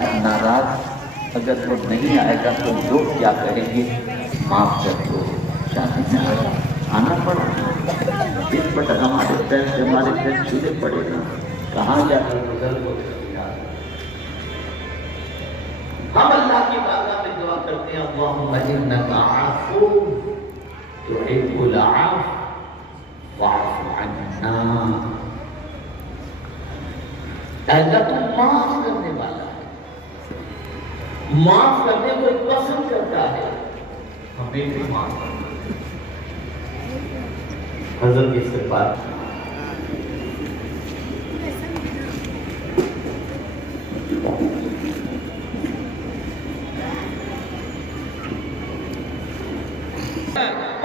ناراض اگر وہ نہیں آئے گا تو لوگ کیا کہیں گے؟ معاف کر دو، شادی میں آنا پڑا، دن بٹ ہمارے پیر سے ہمارے پیر چھوٹے پڑے گا، کہاں جا کر گزر ہو؟ ہم اللہ کی بارگاہ میں دعا کرتے ہیں اللہم انک عفو تحب العفو فاعف عنا۔ اللہ تو معاف کرنے والا ہے، معاف کرنے کو پسند کرتا ہے، ہمیں بھی معاف کرنا۔ حضرت کی استغفار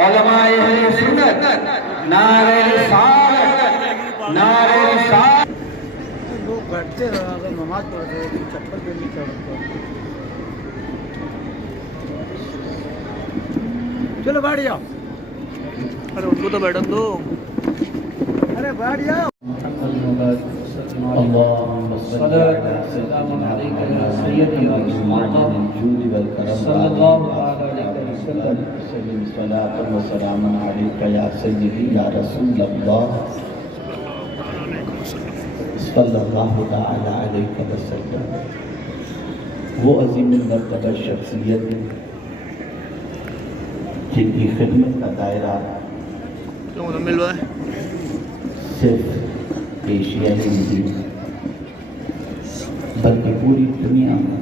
علماء اہل سنت نعرہ رسالت، نعرہ رسالت۔ لوگ بیٹھتے رہے، اگر نماز پڑھ رہے تو چپل پہ نہیں چڑھتا۔ چلو بیٹھ جاؤ، ارے ان کو تو بیٹھن دو۔ ارے بیٹھ جاؤ۔ اللهم صل عليك يا سيدي يا رسول الله صلى الله عليه وسلم صلاة وسلام عليك يا سيدي يا رسول الله صلی اللہ تعالی علیہ وسلم۔ وہ عظیم المرتبہ شخصیت جن کی خدمت کا دائرہ صرف ایشیا ہی نہیں بلکہ پوری دنیا میں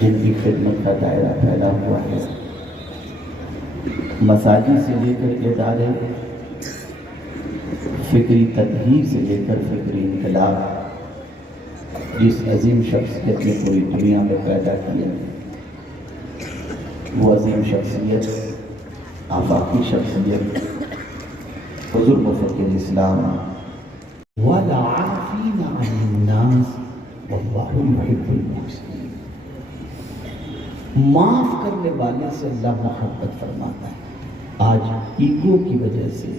جن کی خدمت کا دائرہ پھیلا ہوا ہے، مساجد سے لے کر ادارے، فکری تطہیر سے لے کر فکری انقلاب، جس عظیم شخصیت نے پوری دنیا میں پیدا کیا، وہ عظیم شخصیت، آفاقی شخصیت، حضور مفکر اسلام وَالْعَافِينَ عَنِ النَّاسِ وَاللَّهُ يُحِبُّ الْمُحْسِنِينَ۔ معاف کرنے والے سے اللہ محبت فرماتا ہے۔ آج ایگو کی وجہ سے،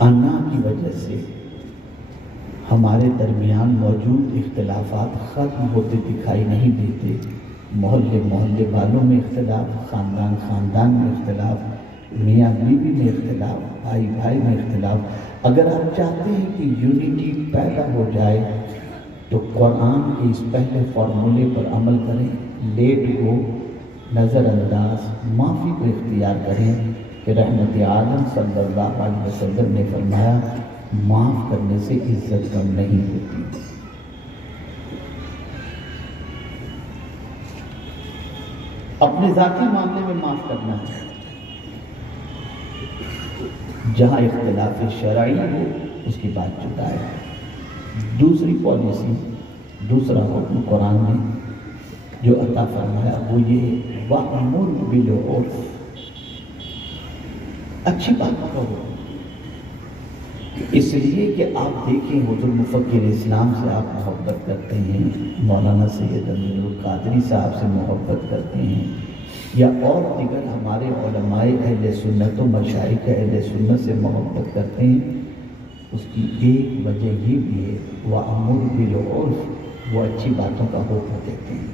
انا کی وجہ سے ہمارے درمیان موجود اختلافات ختم ہوتے دکھائی نہیں دیتے۔ محلے محلے والوں میں اختلاف، خاندان خاندان میں اختلاف، میاں بیوی میں اختلاف، بھائی بھائی میں اختلاف۔ اگر آپ چاہتے ہیں کہ یونٹی پیدا ہو جائے تو قرآن کے اس پہلے فارمولے پر عمل کریں، لیٹ گو، نظر انداز، معافی کو اختیار کریں کہ رحمت عالم صلی اللہ علیہ وسلم نے فرمایا معاف کرنے سے عزت کم نہیں ہوتی۔ اپنے ذاتی معاملے میں معاف کرنا ہے، جہاں اختلاف شرعی ہو اس کی بات جدا ہے۔ دوسری پالیسی، دوسرا حکم قرآن نے جو عطا فرمایا وہ یہ وَأْمُرْ بِالْعُرْفِ، اچھی بات کرو۔ اس لیے کہ آپ دیکھیں حضور مفکر اسلام سے آپ محبت کرتے ہیں، مولانا سید امین القادری صاحب سے محبت کرتے ہیں، یا اور دیگر ہمارے علماء اہل سنت و مشائخ اہل سنت سے محبت کرتے ہیں، اس کی ایک وجہ یہ بھی ہے وَأْمُرْ بِالْعُرْفِ، وہ اچھی باتوں کا حکم دیتے ہیں۔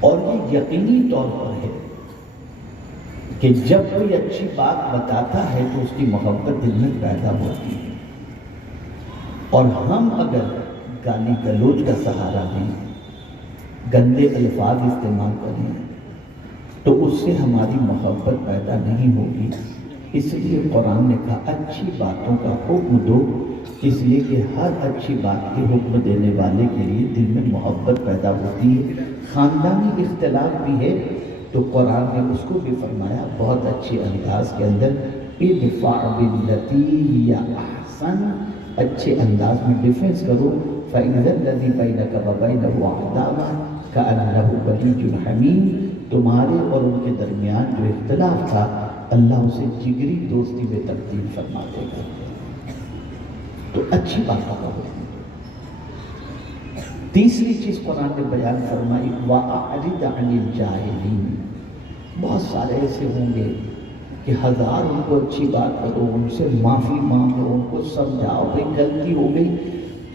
اور یہ یقینی طور پر ہے کہ جب کوئی اچھی بات بتاتا ہے تو اس کی محبت دل میں پیدا ہوتی ہے، اور ہم اگر گالی گلوچ کا سہارا دیں، گندے الفاظ استعمال کریں تو اس سے ہماری محبت پیدا نہیں ہوگی۔ اس لیے قرآن نے کہا اچھی باتوں کا حکم دو، اس لیے کہ ہر اچھی بات کے حکم دینے والے کے لیے دل میں محبت پیدا ہوتی ہے۔ خاندانی اختلاف بھی ہے تو قرآن نے اس کو بھی فرمایا بہت اچھے انداز کے اندر ادفع بالتی ہی احسن، اچھے انداز میں ڈیفنس کرو۔ فإذا الذي بينك وبينه عداوة كأنه ولي حميم، تمہارے اور ان کے درمیان جو اختلاف تھا اللہ اسے جگری دوستی میں تبدیل فرما دے گا۔ تو اچھی باتوں کا حکم۔ تیسری چیز قرآن نے بیان فرمائی وَأَعْرِضْ عَنِ الْجَاهِلِينَ، بہت سارے ایسے ہوں گے کہ ہزار ان کو اچھی بات کرو، ان سے معافی مانگو، ان کو سمجھاؤ بھئی غلطی ہو گئی،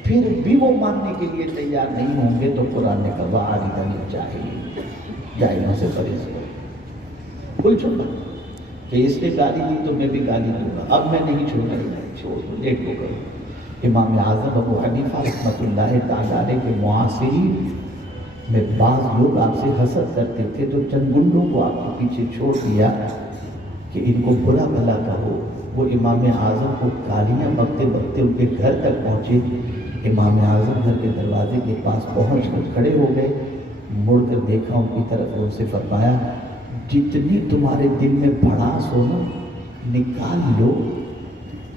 پھر بھی وہ ماننے کے لیے تیار نہیں ہوں گے تو قرآن نے کہا وَعَارِضًا چاہیے جائزوں سے پرہیز کرو. کوئی چھوڑنا کہ اس نے گالی دی تو میں بھی گالی دوں گا، اب میں نہیں چھوڑنا، چھوڑ دو، لیٹ کو کرو. امام اعظم ابو حنیفہ رحمۃ اللہ تعالیٰ علیہ کے معاصرین میں بعض لوگ آپ سے حسد کرتے تھے تو چند گنڈوں کو آپ کے پیچھے چھوڑ دیا کہ ان کو برا بھلا کہو. وہ امام اعظم کو گالیاں بکتے بکتے ان کے گھر تک پہنچے. امام اعظم گھر کے دروازے کے پاس پہنچ کر کھڑے ہو گئے، مڑ کر دیکھا ان کی طرف، ان سے فرمایا جتنی تمہارے دل میں بھڑاس ہو نا نکال لو،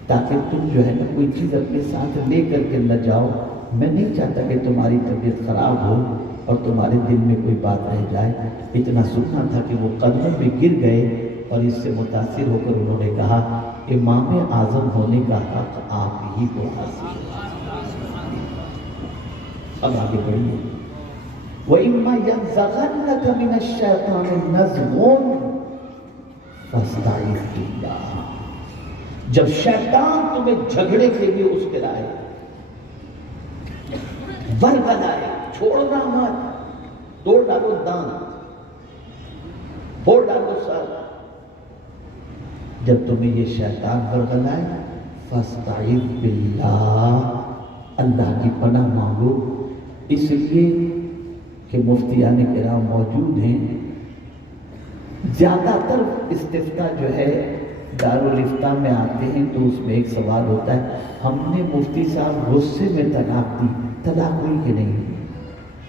تاکہ تم جو ہے نا کوئی چیز اپنے ساتھ لے کر کے نہ جاؤ. میں نہیں چاہتا کہ تمہاری طبیعت خراب ہو اور تمہارے دل میں کوئی بات رہ جائے. اتنا سننا تھا کہ وہ قدموں پہ گر گئے اور اس سے متاثر ہو کر انہوں نے کہا امام اعظم ہونے کا حق آپ ہی کو حاصل. اب آگے بڑھیے. وَإِمَّا يَنزَغَنَّكَ مِنَ الشَّيْطَانِ نَزْغٌ فَاسْتَعِذْ بِاللَّهِ. جب شیطان تمہیں جھگڑے کے لیے اس کے لائے ورگلائے، چھوڑنا مت، توڑ ڈالو دان، پھوڑ ڈالو سر. جب تمہیں یہ شیطان ورگلائے فاستعذ باللہ، اللہ کی پناہ مانگو. اس لیے کہ مفتیان کرام موجود ہیں. زیادہ تر استفتاء جو ہے دارالفتاء میں آتے ہیں تو اس میں ایک سوال ہوتا ہے ہم نے مفتی صاحب غصے میں طلاق دی، طلاق ہوئی کہ نہیں؟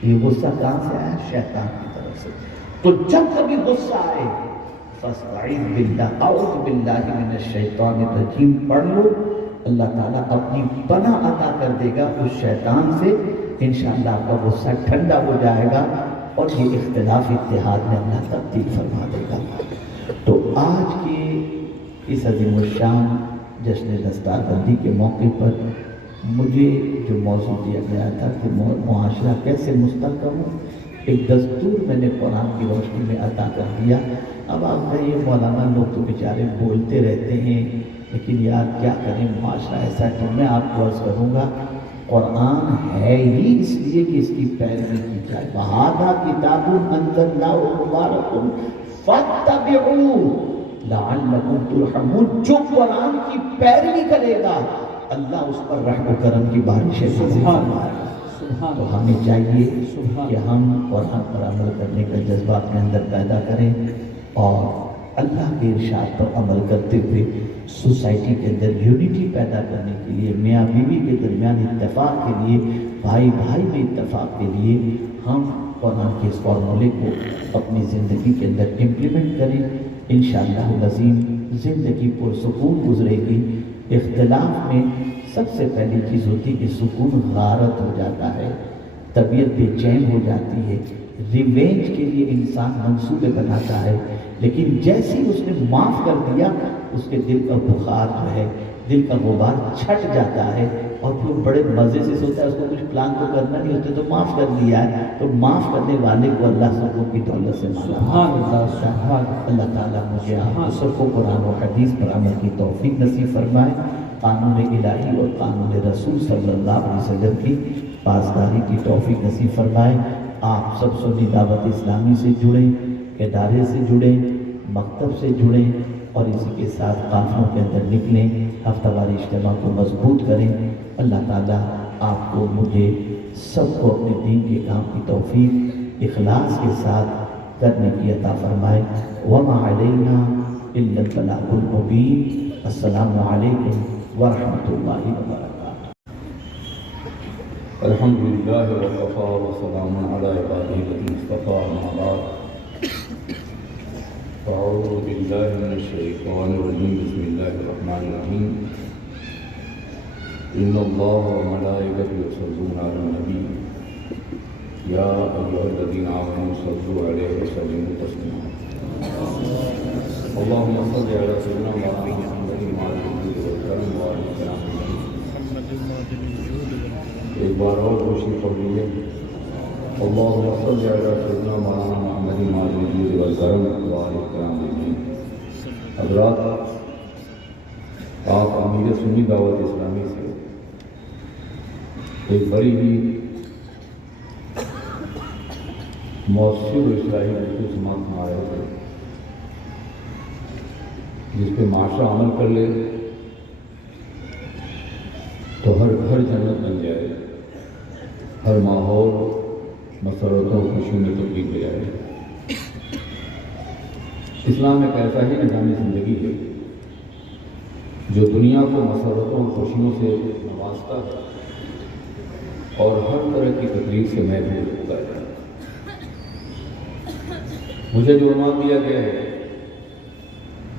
یہ غصہ کہاں سے آیا؟ شیطان کی طرف سے. تو جب کبھی غصہ آئے فاستعذ باللہ، اعوذ باللہ من الشیطان الرجیم پڑھ لو، اللہ تعالیٰ اپنی پناہ عطا کر دے گا اس شیطان سے. انشاءاللہ آپ کا غصہ ٹھنڈا ہو جائے گا اور یہ اختلاف اتحاد میں اللہ تبدیل فرما دے گا. تو آج کے اس عظیم الشان جشن دستار بندی کے موقع پر مجھے جو موضوع دیا گیا تھا کہ معاشرہ کیسے مستحکم ہو، ایک دستور میں نے قرآن کی روشنی میں عطا کر دیا. اب آپ کہیے مولانا لوگ تو بیچارے بولتے رہتے ہیں لیکن یار کیا کریں، معاشرہ ایسا. تو میں آپ کو عرض کروں گا قرآن ہے ہی اس لیے کہ اس کی پیروی کی جائے. وَهَذَا كِتَابٌ أَنزَلْنَاهُ مُبَارَكٌ فَاتَّبِعُوهُ لَعَلَّكُمْ تُرْحَمُونَ. جو قرآن کی پیروی کرے گا اللہ اس پر رحم و کرم کی بارشیں نازل فرمائے گا. تو ہمیں چاہیے کہ ہم قرآن پر عمل کرنے کا جذبہ اپنے اندر پیدا کریں اور اللہ کے ارشاد پر عمل کرتے ہوئے سوسائٹی کے اندر یونٹی پیدا کرنے کے لیے، میاں بیوی کے درمیان اتفاق کے لیے، بھائی بھائی میں اتفاق کے لیے ہم قرآن کے اس فارمولے کو اپنی زندگی کے اندر امپلیمنٹ کریں. انشاءاللہ العظیم زندگی پرسکون گزرے گی. اختلاف میں سب سے پہلی چیز ہوتی ہے کہ سکون غارت ہو جاتا ہے، طبیعت بے چین ہو جاتی ہے، ریونج کے لیے انسان منصوبے بناتا ہے. لیکن جیسے ہی اس نے معاف کر دیا اس کے دل کا بخار جو ہے، دل کا غبار چھٹ جاتا ہے اور پھر بڑے مزے سے سوچتا ہے اس کو کچھ پلان تو کرنا نہیں ہوتا تو معاف کر دیا ہے. تو معاف کرنے والے کو اللہ سب کی دولت سے مالا. اللہ تعالیٰ مجھے آپ سب کو قرآن و حدیث پر عمل کی توفیق نصیب فرمائے. قانون الہی اور قانون رسول صلی اللہ علیہ وسلم کی پاسداری کی توفیق نصیب فرمائے. آپ سب سنی دعوت اسلامی سے جڑیں، ادارے سے جڑیں، مکتب سے جڑیں اور اسی کے ساتھ قافلوں کے اندر نکلیں، ہفتہ واری اجتماع کو مضبوط کریں. اللہ تعالیٰ آپ کو مجھے سب کو اپنے دین کے کام کی توفیق اخلاص کے ساتھ کرنے کی عطا فرمائے. وما علینا الا البلاغ المبین. السلام علیکم ورحمۃ اللہ وبرکاتہ. الحمدللہ وکفی وسلام علی عبادہ الذین اصطفی. اما بعد فاعوذ باللہ من الشیطان الرجیم. بسم اللہ الرحمن الرحیم. ان اللہ وملائکتہ یصلون علی النبی یا ایھا الذین آمنوا صلوا علیہ وسلموا تسلیما. اللهم صل علی سیدنا محمد وعلى ایک بار اور روشنی پڑھ لیجیے. اللهم صل علی سیدنا مولانا محمد وعلى والکرم وعلى حضرات، آپ امیر سنی دعوت اسلامی سے ایک بڑی ہی مؤثر و اصلاحی گفتگو سماعت میں آیا ہے جس پہ معاشرہ عمل کر لے تو ہر گھر جنت بن جائے، ہر ماحول مسرتوں اور خوشیوں میں تبدیل ہو جائے۔ اسلام ایک ایسا ہی نظام زندگی ہے جو دنیا کو مسرتوں اور خوشیوں سے نوازتا ہے اور ہر طرح کی تکلیف سے محفوظ رکھتا ہے۔ مجھے جو عنوان دیا گیا ہے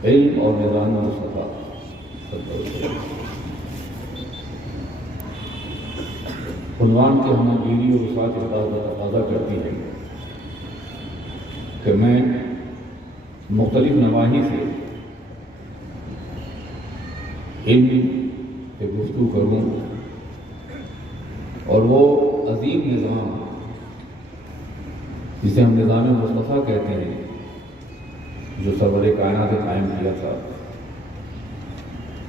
علم اور نظام مصطفیٰ، عنوان کے ہمیں گیری اور وسعت اقدار کا تقاضا کرتی ہے کہ میں مختلف نواحی سے علم پہ گفتگو کروں اور وہ عظیم نظام جسے ہم نظام مصطفیٰ کہتے ہیں جو سرور کائنات نے قائم کیا تھا،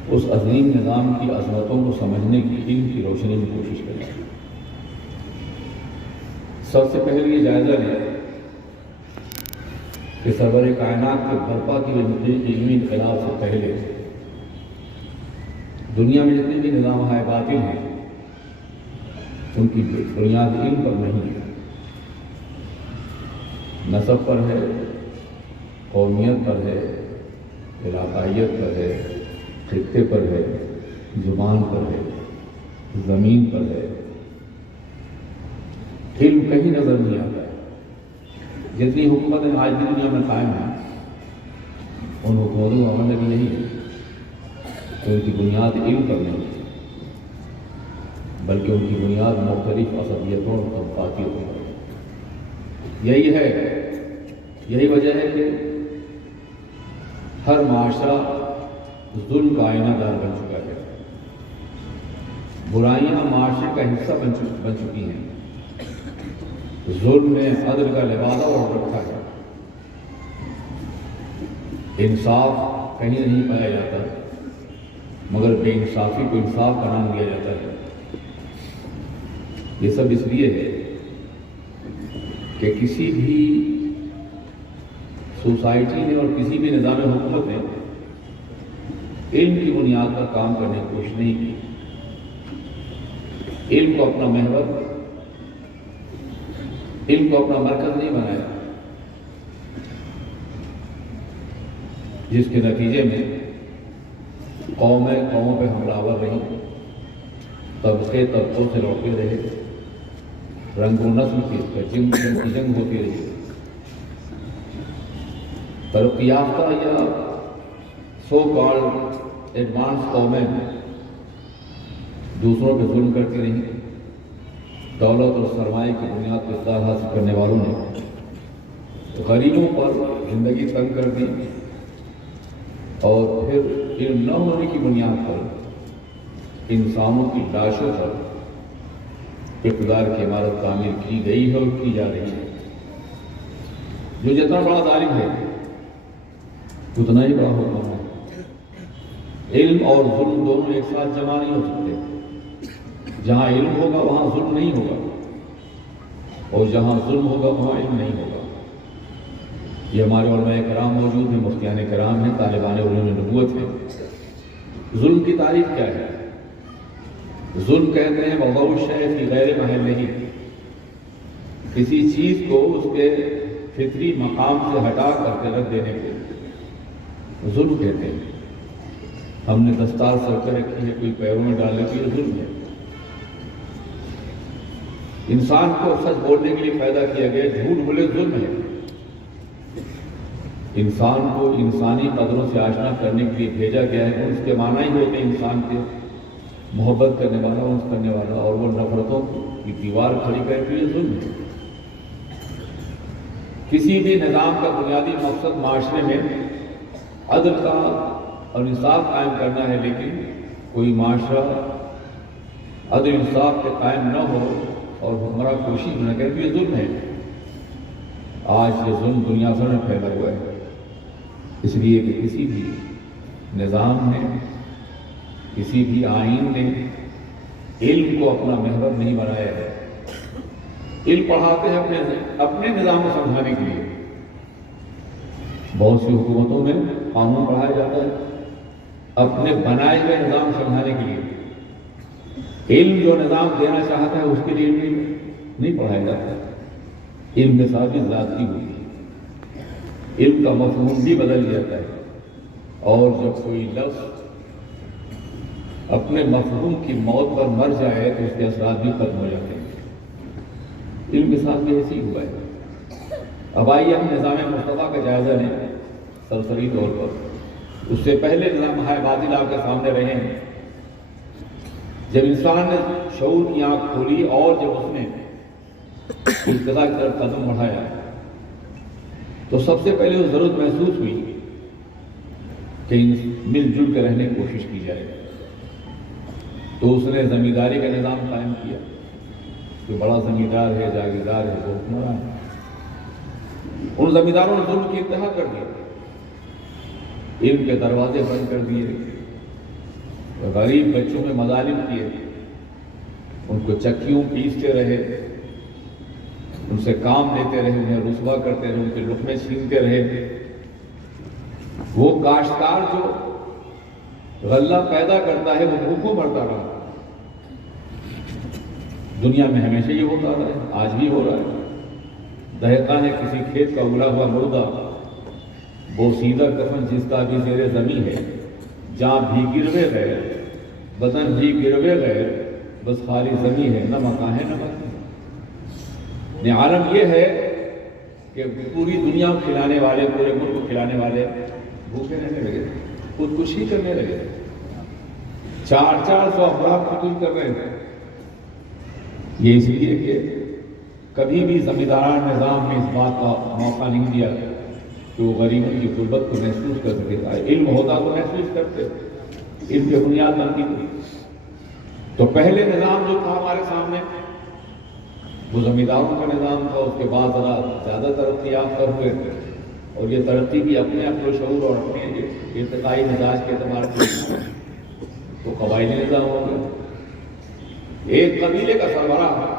اس عظیم نظام کی عظمتوں کو سمجھنے کی علم کی روشنی میں کوشش کریں۔ سب سے پہلے یہ جائزہ لیں کہ سرور کائنات کے برپا کی علمی انقلاب سے پہلے دنیا میں جتنے بھی نظام ہائے باطل ہیں ان کی بنیاد علم پر نہیں ہے، نسب پر ہے، قومیت پر ہے، علاقائیت پر ہے، خطے پر ہے، زبان پر ہے، زمین پر ہے۔ علم کہیں نظر نہیں آتا ہے۔ جتنی حکومتیں آج بھی دنیا میں قائم ہیں ان حکومتوں کا عمل بھی یہی ہے کہ ان کی بنیاد علم پر نہیں ہے بلکہ ان کی بنیاد مختلف عصبیتوں اور طبقاتیتوں پر ہے۔ یہی وجہ ہے کہ ہر معاشرہ ظلم کا آئینہ دار بن چکا ہے، برائیاں معاشرے کا حصہ بن چکی ہیں، ظلم نے عدل کا لبادہ اوڑھ رکھا ہے، انصاف کہیں نہیں پایا جاتا مگر بے انصافی کو انصاف کا نام دیا جاتا ہے۔ یہ سب اس لیے ہے کہ کسی بھی سوسائٹی نے اور کسی بھی نظام حکومت نے علم کی بنیاد پر کام کرنے کی کوشش نہیں کی، علم کو اپنا محور، علم کو اپنا مرکز نہیں بنایا، جس کے نتیجے میں قومیں قوموں پہ حملہ آور رہی، طبقے طبقوں سے لڑتے رہے، رنگ و نسل کی جنگ ہوتی رہی، ترقی یافتہ یا سو کالڈ ایڈوانس قومیں دوسروں پہ ظلم کرتی رہیں، دولت اور سرمایہ کی بنیاد پر اقتدار حاصل کرنے والوں نے غریبوں پر زندگی تنگ کر دی اور پھر علم نہ ہونے کی بنیاد پر انسانوں کی لاشوں پر اقتدار کی عمارت تعمیر کی گئی ہے اور کی جا رہی ہے۔ جو جتنا بڑا ظالم ہے اتنا ہی بڑا حکم ہے۔ علم اور ظلم دونوں ایک ساتھ جمع نہیں ہو سکتے۔ جہاں علم ہوگا وہاں ظلم نہیں ہوگا اور جہاں ظلم ہوگا وہاں علم نہیں ہوگا۔ یہ ہمارے علماء کرام موجود ہیں، مفتیان کرام ہیں، طالبان علوم نبوت ہیں۔ ظلم کی تعریف کیا ہے؟ ظلم کہتے ہیں وضع الشیء فی غیر محلہ، کسی چیز کو اس کے فطری مقام سے ہٹا کر کے رکھ دینے کو ظلم کہتے ہیں۔ ہم نے دستار سر کر رکھی ہے، کوئی پیروں میں ڈالنے کے لیے ظلم ہے۔ انسان کو سچ بولنے کے لیے پیدا کیا گیا، جھوٹ بولے ظلم ہے۔ انسان کو انسانی قدروں سے آشنا کرنے کے لیے بھیجا گیا ہے، اور اس کے معنی ہی ہوتے ہیں انسان کے محبت کرنے والا، انس کرنے والا، اور وہ نفرتوں کی دیوار کھڑی کر کے یہ ظلم ہے۔ کسی بھی نظام کا بنیادی مقصد معاشرے میں عدل کا اور انصاف قائم کرنا ہے، لیکن کوئی معاشرہ عدل انصاف پہ قائم نہ ہو اور حکمراں کوشش نہ کرے تو یہ ظلم ہے۔ آج یہ ظلم دنیا بھر میں پھیلا ہوا ہے، اس لیے کہ کسی بھی نظام نے، کسی بھی آئین نے، علم کو اپنا محور نہیں بنایا ہے. علم پڑھاتے ہیں اپنے نظام کو سمجھانے کے لیے. بہت سی حکومتوں میں قانون پڑھایا جاتا ہے اپنے بنائے ہوئے نظام سمجھانے کے لیے. علم جو نظام دینا چاہتا ہے اس کے لیے علم نہیں پڑھایا جاتا. علم کے ساتھ بھی ذاتی ہوئی ہے. علم کا مفہوم بھی بدل جاتا ہے. اور جب کوئی لفظ اپنے مفہوم کی موت پر مر جائے تو اس کے اثرات بھی ختم ہو جاتے ہیں. علم کے ساتھ بھی ایسے ہی ہوا ہے. اب آئیے ہم نظام مصطفیٰ کا جائزہ لیں سرسری طور پر. اس سے پہلے نظام باطل آپ کے سامنے رہے ہیں. جب انسان نے شعور کی آنکھ کھولی اور جب اس نے ابتدا کی طرف قدم بڑھایا تو سب سے پہلے وہ ضرورت محسوس ہوئی کہ مل جل کے رہنے کی کوشش کی جائے. تو اس نے زمینداری کا نظام قائم کیا. جو بڑا زمیندار ہے جاگیردار ہے وہ حکمران ہے. ان زمینداروں نے ظلم کی انتہا کر دی. علم کے دروازے بند کر دیے. غریب بچوں میں مظالم کیے. ان کو چکیوں پیستے رہے. ان سے کام لیتے رہے. انہیں رسوا کرتے رہے. ان کے لقمے چھینتے رہے. وہ کاشتکار جو غلہ پیدا کرتا ہے وہ بھوکوں مرتا رہا. دنیا میں ہمیشہ یہ ہوتا رہا ہے. آج بھی ہو رہا ہے. دہقان ہے کسی کھیت کا اگلا ہوا مردہ بوسیدہ کفن جس کا بھی زیر زمین ہے. جہاں بھی گروے گئے بدن بھی گروے گئے بس خالی زمین ہے نہ مکان ہے نہ مکان. عالم یہ ہے کہ پوری دنیا کو کھلانے والے پورے ملک کو کھلانے والے بھوکے رہنے لگے. خودکشی کرنے لگے. 400 افراد قتل کر رہے تھے. یہ اس لیے کہ کبھی بھی زمینداران نظام میں اس بات کا موقع نہیں دیا کہ وہ غریبوں کی غربت کو محسوس کر سکے. علم ہوتا تو محسوس کرتے. علم کی بنیاد بنتی تھی. تو پہلے نظام جو تھا ہمارے سامنے وہ زمینداروں کا نظام تھا. اس کے بعد ذرا زیادہ ترقی یافتہ ہوئے اور یہ ترقی بھی اپنے اپنے شعور اور اپنے ارتقائی مزاج کے اعتبار سے تو قبائلی نظام ہو گیا. ایک قبیلے کا سربراہ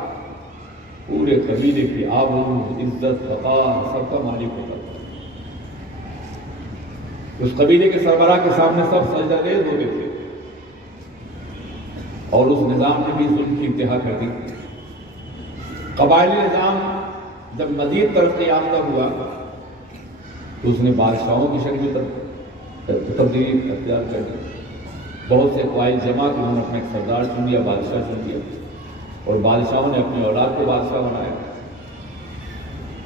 پورے قبیلے کی آبرو عزت وقار سب کا مالک ہوتا تھا. اس قبیلے کے سربراہ کے سامنے سب سجدہ ریز ہوتے تھے. اور اس نظام نے بھی ظلم کی انتہا کر دی. قبائلی نظام جب مزید ترقی یافتہ ہوا تو اس نے بادشاہوں کی شکل میں تبدیلی اختیار کر دی. بہت سے قبائل جمع کے انہوں نے اپنے سردار چن لیا, بادشاہ چن لیا اور بادشاہوں نے اپنی اولاد کو بادشاہ بنایا.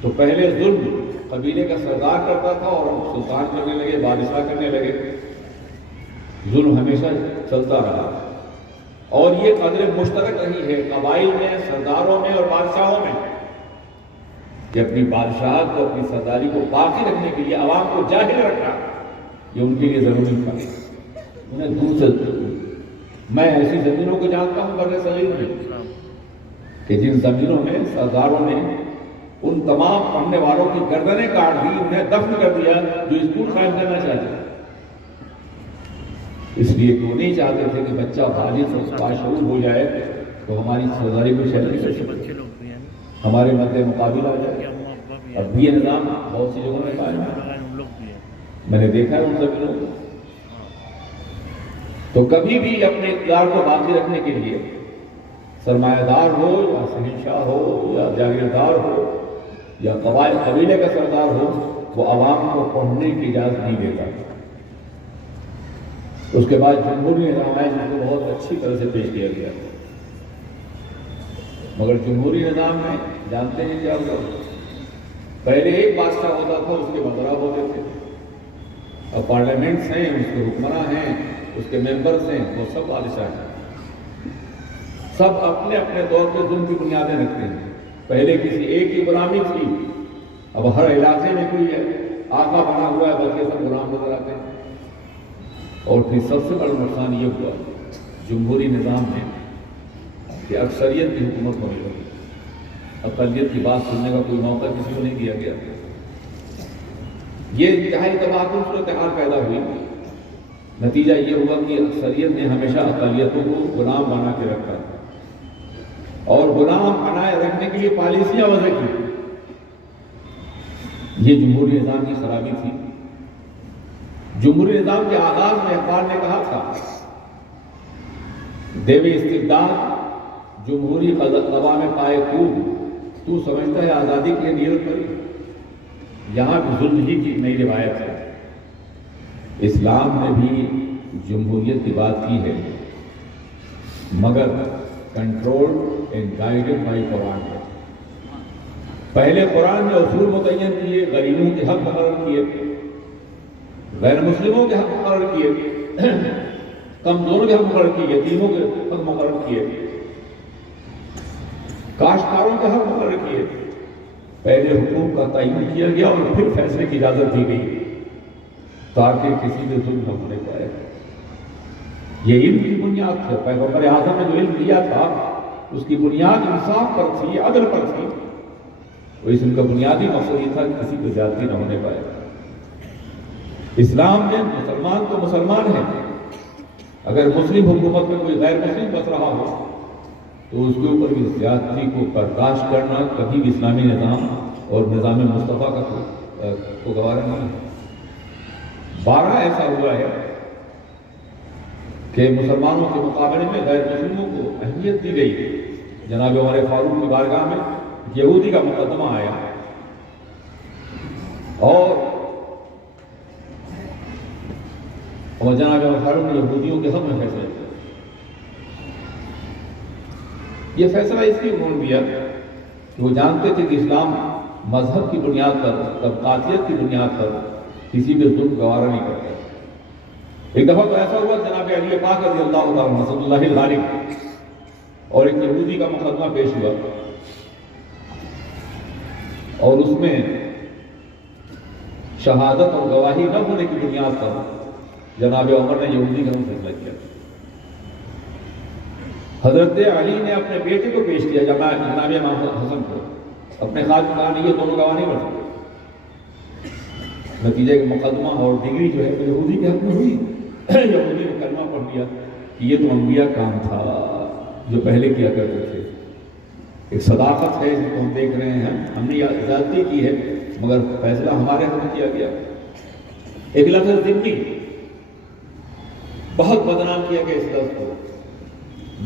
تو پہلے ظلم قبیلے کا سردار کرتا تھا اور سلطان کرنے لگے, بادشاہ کرنے لگے. ظلم ہمیشہ چلتا رہا اور یہ قدر مشترک رہی ہے قبائل میں, سرداروں میں اور بادشاہوں میں کہ اپنی بادشاہت کو اپنی سرداری کو باقی رکھنے کے لیے عوام کو جاہل رکھنا یہ ان کے لیے ضروری تھا. انہیں دور سے میں ایسی زمینوں کو جانتا ہوں بر صغیر میں کہ جن زمینوں میں سرداروں نے ان تمام پڑھنے والوں کی گردنیں کاٹ دی, انہیں دفن کر دیا جو اسکول قائم کرنا چاہتے. اس لیے کہ وہ نہیں چاہتے تھے کہ بچہ بالغ اور باشعور ہو جائے تو ہماری سرداری کو چیلنج کر سکے, ہمارے مد مقابل آ جائے. اب بھی یہ نظام بہت سی جگہوں میں قائم ہے. میں نے دیکھا ہے ان زمینوں کو. تو کبھی بھی اپنے اقتدار کو باقی رکھنے کے لیے سرمایہ دار ہو یا شہنشاہ ہو یا جاگیردار ہو یا قبیلے کا سردار ہو وہ عوام کو پڑھنے کی اجازت نہیں دیتا. اس کے بعد جمہوری نظام ہے جس کو بہت اچھی طرح سے پیش کیا گیا. مگر جمہوری نظام میں جانتے ہیں کیا ہوگا, پہلے ایک بادشاہ ہوتا تھا, اس کے وزراء ہوتے تھے. اب پارلیمنٹس ہیں, اس کے حکمراں ہیں, اس کے ممبرز ہیں, وہ سب بادشاہ ہیں. سب اپنے اپنے طور پہ ظلم کی بنیادیں رکھتے ہیں. پہلے کسی ایک کی غلامی تھی, اب ہر علاقے میں کوئی ہے آقا بنا ہوا ہے, بلکہ سب غلام نظر آتے ہیں. اور پھر سب سے بڑا نقصان یہ ہوا جمہوری نظام میں کہ اکثریت کی حکومت ہونے لگی. اقلیت کی بات سننے کا کوئی موقع کسی کو نہیں دیا گیا. یہ انتہائی تباہکن صورتحال پیدا ہوئی. نتیجہ یہ ہوا کہ اکثریت نے ہمیشہ اقلیتوں کو غلام بنا کے رکھا. اور غلام بنائے رکھنے کے لیے پالیسیاں وضع کی۔ یہ جمہوری نظام کی خرابی تھی۔ جمہوری نظام کے آغاز میں اقبال نے کہا تھا، دیوی استبداد جمہوری قضا میں پائے خون، تو سمجھتا ہے آزادی کے لیے نیت کری؟ یہاں بھی ظلم ہی کی نئی روایت ہے۔ اسلام نے بھی جمہوریت کی بات کی ہے، مگر کنٹرول اینڈ گائیڈڈ بائی قرآن ہے۔ پہلے قرآن نے اصول متعین کیے، غریبوں کے حق مقرر کیے، غیر مسلموں کے حق مقرر کیے، کمزوروں کے حق مقرر کیے، یتیموں کے حق مقرر کیے، کاشتکاروں کے حق مقرر کیے۔ پہلے حقوق کا تعین کیا گیا اور پھر فیصلے کی اجازت دی گئی تاکہ کسی نے ظلم نہ ہونے پائے۔ یہ علم کی بنیاد ہے۔ پیغمبر اعظم نے جو علم دیا تھا اس کی بنیاد انصاف پر تھی، عدل پر تھی۔ وہ اس علم کا بنیادی مقصد یہ تھا کہ کسی کو زیادتی نہ ہونے پائے۔ اسلام میں مسلمان تو مسلمان ہے، اگر مسلم حکومت میں کوئی غیر مسلم بس رہا ہو تو اس کے اوپر بھی زیادتی کو برداشت کرنا کبھی بھی اسلامی نظام اور نظام مصطفیٰ کا کو گوارا نہیں ہے۔ 12 ایسا ہوا ہے کہ مسلمانوں کے مقابلے میں غیر مسلموں کو اہمیت دی گئی۔ جناب عمر فاروق کی بارگاہ میں یہودی کا مقدمہ آیا اور جناب عمر فاروق نے یہودیوں کے حق میں فیصلہ کیا۔ یہ فیصلہ اس لیے انہوں نے دیا کہ وہ جانتے تھے کہ اسلام مذہب کی بنیاد پر، طبقاتیت کی بنیاد پر کسی بھی ظلم گوارا نہیں کرتا۔ ایک دفعہ تو ایسا ہوا جناب علی پاک رضی اللہ تعالیٰ عنہ صلی اللہ الغالب اور ایک یہودی کا مقدمہ پیش ہوا اور اس میں شہادت اور گواہی نہ ہونے کی بنیاد پر جناب عمر نے یہودی کا فیصلہ کیا۔ حضرت علی نے اپنے بیٹے کو پیش کیا، جناب امام حسن کو، اپنے خاص کہا نہیں یہ دونوں گواہ نہیں بن سکتے۔ نتیجہ کہ مقدمہ اور ڈگری جو ہے وہ یہودی کے حق میں ہوئی۔ یہودی نے کلمہ پڑھ دیا کہ یہ تو انبیاء کام تھا جو پہلے کیا کرتے تھے۔ ایک صداقت ہے جس کو ہم دیکھ رہے ہیں، ہم نے زیادتی کی ہے مگر فیصلہ ہمارے حق میں کیا گیا۔ ایک لفظ ذمہ بہت بدنام کیا گیا اس لفظ کو۔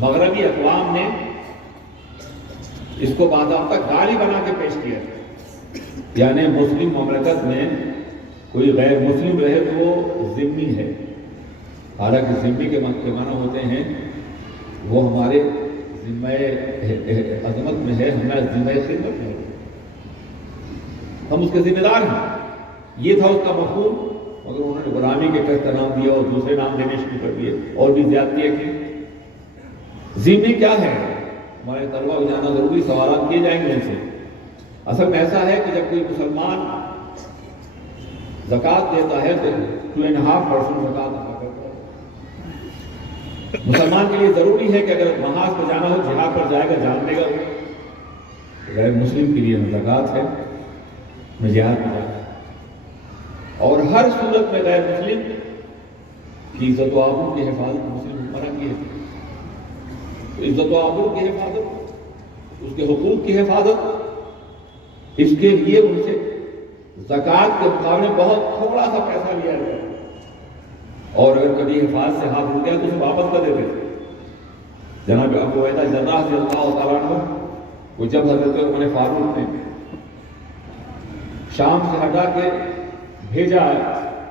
مغربی اقوام نے اس کو باضابطہ گالی بنا کے پیش کیا، یعنی مسلم مملکت میں کوئی غیر مسلم رہے تو وہ ذمہ ہے، حالانکہ ذمہ کے معنی ہوتے ہیں وہ ہمارے ذمہ عظمت میں ہے، ہمارا ذمہ خدمت میں ہے، ہم اس کے ذمہ دار ہیں۔ یہ تھا اس کا مفہوم، مگر انہوں نے غلامی کے تحت نام دیا اور دوسرے نام دینے شروع کر دیے اور بھی زیادتیاں کی۔ ذمہ کیا ہے؟ ہمارے طلبہ کو جاننا ضروری، سوالات کیے جائیں گے ان سے۔ اصل میں ایسا ہے کہ جب کوئی مسلمان زکوٰۃ دیتا ہے تو 2.5% زکوٰۃ ادا کرتا ہے۔ مسلمان کے لیے ضروری ہے کہ اگر محاذ پہ جانا ہو، جہاد پر جائے گا، جان دے گا۔ غیر مسلم کے لیے نہ زکوٰۃ ہے نہ جہاد پہ جانا ہے، اور ہر صورت میں غیر مسلم کی عزت و آبرو کی حفاظت مسلم حکمران کی ہے۔ عزت و آبرو کی حفاظت، اس کے حقوق کی حفاظت، اس کے لیے ان سے زکوٰۃ کے مقابلے بہت تھوڑا سا پیسہ لیا گیا، اور اگر کبھی حفاظت سے ہاتھ اٹھ گیا تو اسے واپس کر دیتے تھے۔ جناب ابو عبیدہ جراح رضی اللہ تعالیٰ عنہ کو جب حضرت عمر فاروق نے شام سے ہٹا کے بھیجا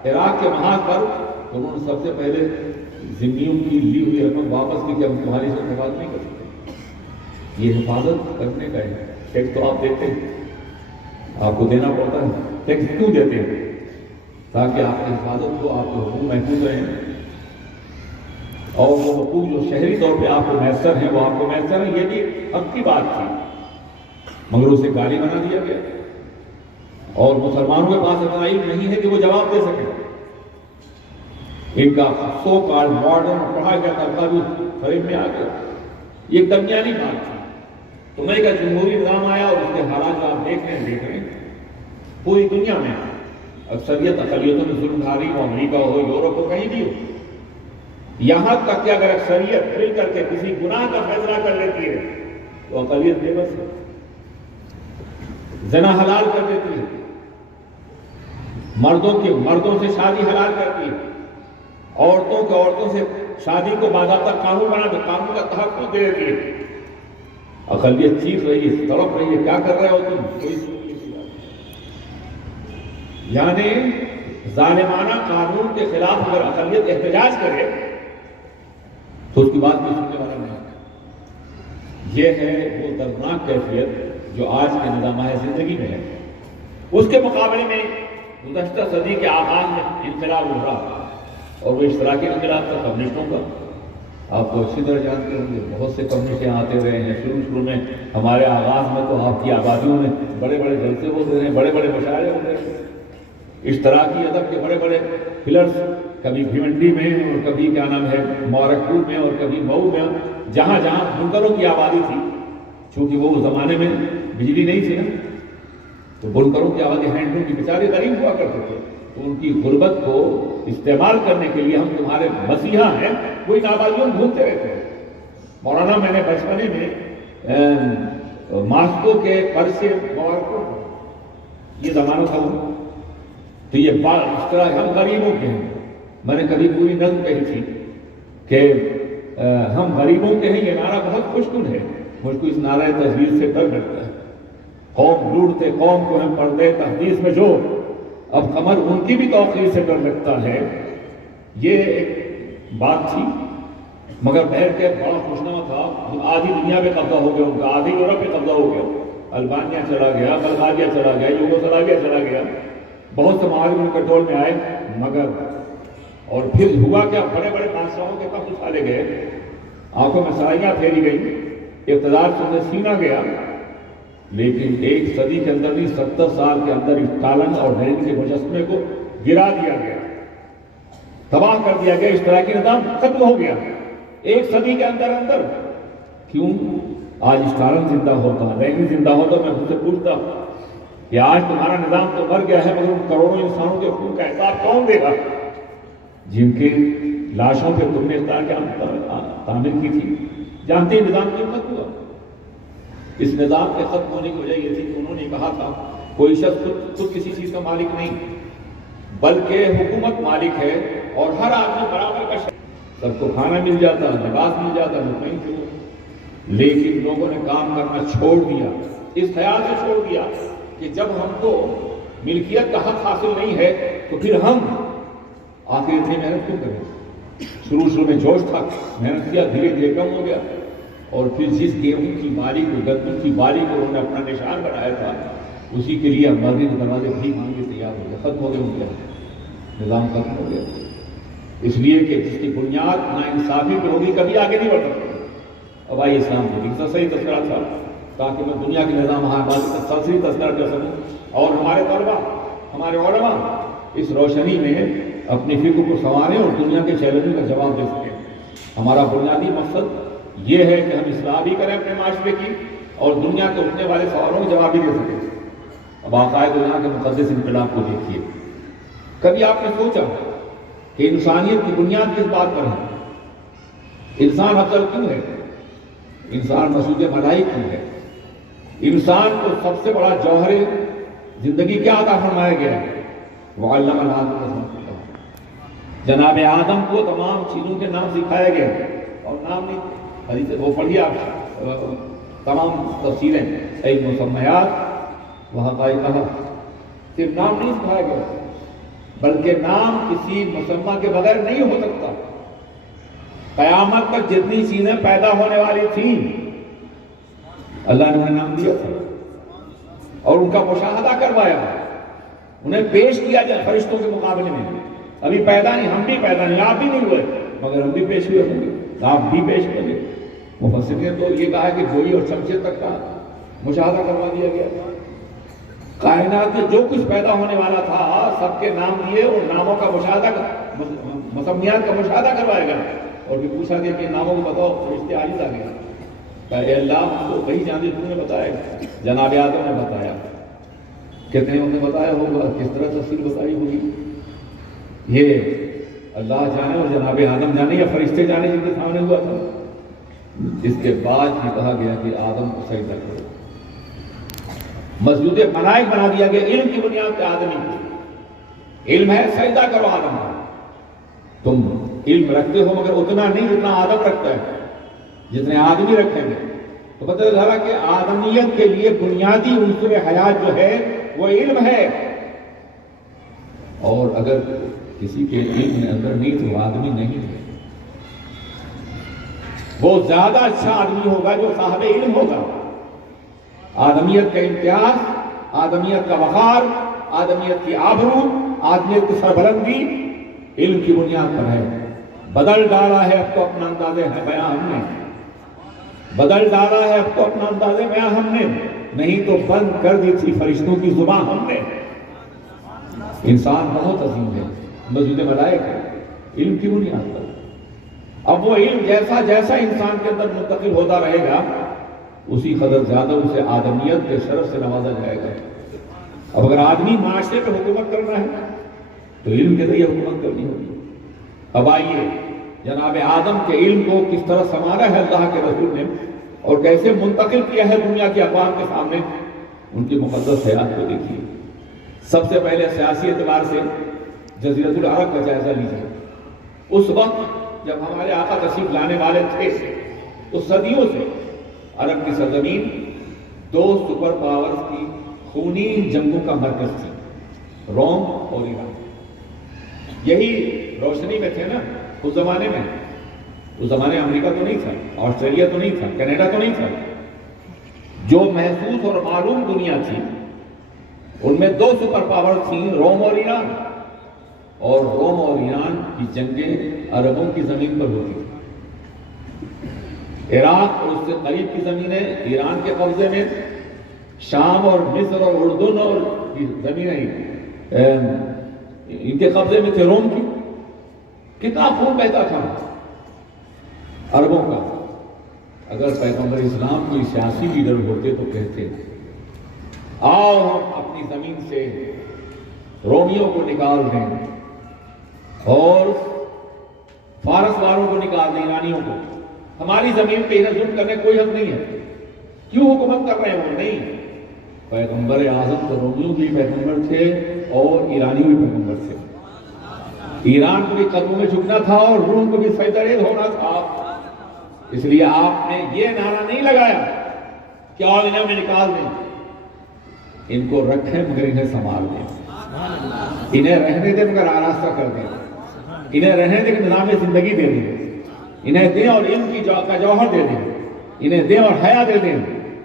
عراق کے محاذ پر، تو انہوں نے سب سے پہلے ذمیوں کی لی ہوئی رقم واپس کی کہ ہم تمہاری سے حفاظت نہیں کر سکتے۔ یہ حفاظت کرنے کا ہے۔ ٹیکس تو آپ دیتے ہیں، آپ کو دینا پڑتا ہے، ٹیکس کیوں دیتے ہیں؟ تاکہ آپ کی حفاظت کو، آپ کے حقوق محفوظ رہیں، اور وہ حقوق جو شہری طور پہ آپ کو میسر ہیں وہ آپ کو میسر ہیں۔ یہ بھی حق کی بات تھی، مگر اسے گالی بنا دیا گیا، اور مسلمانوں کے پاس اتنا علم نہیں ہے کہ وہ جواب دے سکیں۔ ان کا سو کال ماڈرن پڑھا گیا طبقہ بھی فریم میں آ گیا۔ یہ ایک درمیانی بات تھی۔ تو میں کا جمہوری نظام آیا اور اس کے حالات جو آپ دیکھ رہے ہیں پوری دنیا میں اکثریت اقلیتوں میں ظلم ڈھا رہی ہو، امریکہ ہو، یورپ ہو، کہیں بھی ہو، یہاں تک کہ اگر اکثریت مل کر کے کسی گناہ کا فیصلہ کر لیتی ہے تو اقلیت بے بس ہے. زنا حلال کر دیتی ہے، مردوں سے شادی حلال کرتی ہے، عورتوں سے شادی کو باضابطہ قانون بنا دے، قانون کا تحفظ دے دیتی ہے. اقلیت چیخ رہی ہے، تڑپ رہی ہے، کیا کر رہے ہو تم؟ کوئی سن نہیں رہا. یعنی ظالمانہ قانون کے خلاف اگر اقلیت احتجاج کرے تو اس کی بات بھی سننے والا نہیں. یہ ہے وہ دردناک کیفیت جو آج کے نظام زندگی میں ہے. اس کے مقابلے میں گزشتہ صدی کے آغاز میں انقلاب ابھرا، اور وہ اشتراکی انقلاب تھا کمیونسٹوں کا. آپ کو اچھی طرح جانتے ہوں گے، بہت سے کمیونسٹ یہاں آتے رہے ہیں. شروع میں ہمارے آغاز میں تو آپ کی آبادیوں میں بڑے بڑے جلسے ہوتے رہے، بڑے بڑے مشاعرے ہوتے رہے. اشتراکی ادب کے بڑے بڑے پلرز، کبھی بھیونڈی میں اور کبھی کیا نام ہے مبارکپور میں اور کبھی مئو میں، جہاں جہاں بنکروں کی آبادی تھی. چونکہ وہ اس زمانے میں بجلی نہیں تھی نا، تو بنکروں کی آبادی ہینڈلوم کی بیچارے غریب ہوا کرتے تھے. تو ان کی غربت کو استعمال کرنے کے لیے ہم تمہارے مسیحا ہیں، وہ ان آبادیوں میں گھومتے رہتے ہیں. مولانا میں نے بچپنے میں ماسکو کے پرسے مبارکپور، یہ زمانہ تھا وہ، تو یہ بات اس طرح ہم غریبوں کے ہیں. میں نے کبھی پوری نظم کہی تھی کہ ہم غریبوں کے ہیں. یہ نعرہ بہت خوش کن ہے، مجھ کو اس نعرہ تحریر سے ڈر لگتا ہے. قوم لوٹتے قوم کو ہم پردے تحدیث میں جو، اب قمر ان کی بھی توقیر سے ڈر لگتا ہے. یہ ایک بات تھی، مگر بہر کے بڑا خوشنما تھا. آدھی دنیا پہ قبضہ ہو گیا ان کا، آدھی یورپ پہ قبضہ ہو گیا. البانیہ چلا گیا، بلغاریہ چلا گیا، یوگوسلاویہ چلا گیا، بہت سے ممالک ان کنٹرول میں آئے. مگر اور پھر ہوا کیا، بڑے بڑے بادشاہوں کے قبض اٹھا لے گئے، آنکھوں میں سرائیاں پھیری گئی، اقتدار سے انہیں سینہ گیا. لیکن ایک صدی کے اندر نہیں، 70 سال کے اندر اسٹالن اور لینن کے مجسمے کو گرا دیا گیا، تباہ کر دیا گیا. اشتراکی نظام ختم ہو گیا ایک صدی کے اندر. کیوں؟ آج اسٹالن زندہ ہوتا، لینن زندہ ہوتا، میں مجھ سے پوچھتا کہ آج تمہارا نظام تو مر گیا ہے، مگر ان کروڑوں انسانوں کے خون کا حساب کون دے گا جن کے لاشوں پہ تم نے تعمیر کی تھی؟ جانتے ہیں نظام کیوں ختم ہوا؟ اس نظام کے ختم ہونے کی وجہ یہ تھی کہ انہوں نے کہا تھا کوئی شخص خود کسی چیز کا مالک نہیں، بلکہ حکومت مالک ہے، اور ہر آدمی برابر کا شخص، سب کو کھانا مل جاتا، لباس مل جاتا، مطمئن تھے. لیکن لوگوں نے کام کرنا چھوڑ دیا، اس خیال سے چھوڑ دیا کہ جب ہم کو ملکیت کا حق حاصل نہیں ہے تو پھر ہم آخر اتنی محنت کیوں کریں. شروع میں جوش تھا، محنت کیا، دھیرے دھیرے کم ہو گیا. اور پھر جس گیہوں کی بالی کو، گندم کی بالی کو انہوں نے اپنا نشان بنایا تھا، اسی کے لیے مسجد دروازے بھی مانگے تیار ہو گئے. ختم ہو گئے ان کا نظام، ختم ہو گیا. اس لیے کہ جس کی بنیاد ناانصافی پہ ہوگی کبھی آگے نہیں بڑھ سکتی. اب آئیے اسلام کو صحیح تذکرہ تھا تاکہ میں دنیا کے نظام کا صحیح تذکرہ کر سکوں، اور ہمارے طلبہ، ہمارے علماء اس روشنی میں اپنی فکر کو سنواریں اور دنیا کے چیلنجوں کا جواب دے سکیں. ہمارا بنیادی مقصد یہ ہے کہ ہم اصلاح بھی کریں اپنے معاشرے کی، اور دنیا کے اٹھنے والے سوالوں کا جواب بھی دے سکیں. اب آقائے دنیا کے مقدس انقلاب کو دیکھیے. کبھی آپ نے سوچا کہ انسانیت کی بنیاد کس بات پر ہے؟ انسان افضل کیوں ہے؟ انسان مسعود ملائی کیوں ہے؟ انسان کو سب سے بڑا جوہر زندگی کیا عطا فرمایا گیا ہے؟ وَعَلَّمَ الْآدَمَ جناب آدم کو تمام چیزوں کے نام سکھایا گیا، اور نام نہیں حدیث وہ پڑھیے آپ، تمام تفسیریں ایک مسمیات وہاں کا کہا، صرف نام نہیں سکھایا گیا، بلکہ نام کسی مسمہ کے بغیر نہیں ہو سکتا. قیامت تک جتنی چیزیں پیدا ہونے والی تھیں اللہ نے انہیں نام دیا تھا، اور ان کا مشاہدہ کروایا، انہیں پیش کیا جائے فرشتوں کے مقابلے میں. ابھی پیدا نہیں، ہم بھی پیدا نہیں، آپ بھی نہیں ہوئے، مگر ہم بھی پیش ہوئے ہوں گے، آپ بھی پیش ہوں گے. مفسرین نے تو یہ کہا کہ گوئی اور شمشیر تک کا مشاہدہ کروا دیا گیا. کائنات میں جو کچھ پیدا ہونے والا تھا سب کے نام دیے، اور ناموں کا مشاہدہ، مسمیات کا مشاہدہ کروایا گیا، اور پھر پوچھا گیا کہ ناموں کو بتاؤ. فرشتے عاجز آ گئے، کہا اے اللہ ہم کو وہی جانتے تم نے بتایا. جناب آدم نے بتایا، کتنے انہوں نے بتایا ہوگا، کس طرح تفصیل بتائی ہوگی، یہ اللہ جانے اور جناب آدم جانے یا فرشتے جانے جن کے سامنے ہوا تھا. اس کے بعد ہی کہا گیا کہ آدم کو سجدہ کرو. مسجود ملائک بنا دیا گیا علم کی بنیاد پہ آدمی کو. علم ہے سجدہ کرو آدم کو. تم علم رکھتے ہو مگر اتنا نہیں جتنا آدم رکھتا ہے، جتنے آدمی رکھیں گے. تو پتہ چلا کہ آدمیت کے لیے بنیادی عنصر حیات جو ہے وہ علم ہے. اور اگر کسی کے علم میں اندر نہیں تو وہ آدمی نہیں ہے. وہ زیادہ اچھا آدمی ہوگا جو صاحب علم ہوگا. آدمیت کا امتیاز، آدمیت کا وقار، آدمیت کی آبرو، آدمیت کی سربلندی علم کی بنیاد پر ہے. بدل ڈالا ہے اب تو اپنا انداز بیان ہم نے، بدل ڈالا ہے اب تو اپنا انداز بیان ہم نے، نہیں تو بند کر دی تھی فرشتوں کی زبان ہم نے. انسان بہت عظیم ہے، مسجود ملائک ہے علم کی بنیاد پر. اب وہ علم جیسا جیسا انسان کے اندر منتقل ہوتا رہے گا اسی قدر زیادہ اسے آدمیت کے شرف سے نوازا جائے گا. اب اگر آدمی معاشرے پہ حکومت کرنا ہے تو علم کے ذریعے حکومت کرنی ہوگی. اب آئیے جناب آدم کے علم کو کس طرح سنوارا ہے اللہ کے رسول نے اور کیسے منتقل کیا ہے دنیا کے اقوام کے سامنے. ان کی مقدس حیات کو دیکھیے. سب سے پہلے سیاسی اعتبار سے جزیرۃ العرب کا جائزہ لیجیے. اس وقت جب ہمارے آقا تشریف لانے والے تھے تو صدیوں سے عرب کی سرزمین دو سپر پاورز کی خونی جنگوں کا مرکز تھی، روم اور ایران. یہی روشنی میں تھے نا اس زمانے میں. اس زمانے امریکہ تو نہیں تھا، آسٹریلیا تو نہیں تھا، کینیڈا تو نہیں تھا. جو محسوس اور معلوم دنیا تھی ان میں دو سپر پاور تھیں، روم اور ایران. اور روم اور ایران کی جنگیں عربوں کی زمین پر ہوتی تھیں. عراق اور اس سے قریب کی زمینیں ایران کے قبضے میں، شام اور مصر اور اردن اور زمینیں ان کے قبضے میں تھے روم کی. کتنا خون بہتا تھا عربوں کا. اگر پیغمبر اسلام کوئی سیاسی لیڈر ہوتے تو کہتے آؤ ہم اپنی زمین سے رومیوں کو نکال دیں اور فارس والوں کو نکال دیں، ایرانیوں کو. ہماری زمین پہ انہیں ظلم کرنے کوئی حق نہیں ہے. کیوں حکومت کر رہے ہیں وہ؟ نہیں، پیغمبر اعظم تو رومیوں بھی پیغمبر تھے اور ایرانی بھی پیغمبر تھے. ایران کو بھی قدموں میں جھکنا تھا اور روم کو بھی سجدہ ریز ہونا تھا. اس لیے آپ نے یہ نعرہ نہیں لگایا کہ اور انہیں میں نکال دیں. ان کو رکھیں مگر انہیں سنبھال دیں، انہیں رہنے دیں مگر آراستہ کر دیں، انہیں رہنے دیں کہ نظام زندگی دے دیں، انہیں دیں اور علم کی کا جوہر دے دیں، انہیں دیں اور حیا دے دیں.